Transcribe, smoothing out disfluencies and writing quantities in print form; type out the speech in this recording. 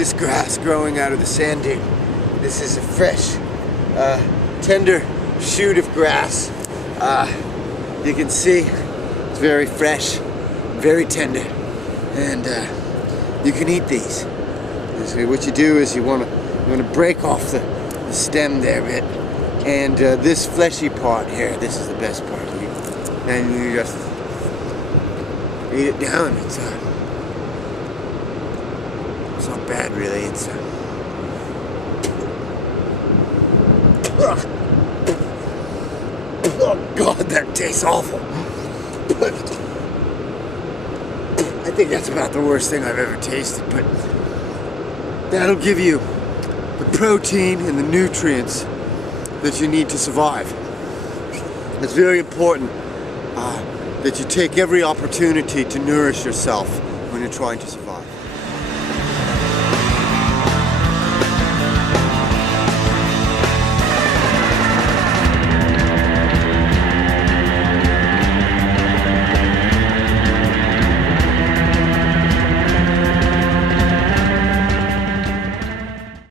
this grass growing out of the sand dune. This is a fresh, tender shoot of grass. You can see it's very fresh, very tender, and you can eat these. So what you do is you want to break off the stem there a bit, and this fleshy part here, this is the best part. And you just eat it down. It's not bad really. It's oh God, that tastes awful. But I think that's about the worst thing I've ever tasted. But that'll give you the protein and the nutrients that you need to survive. It's very important that you take every opportunity to nourish yourself when you're trying to survive.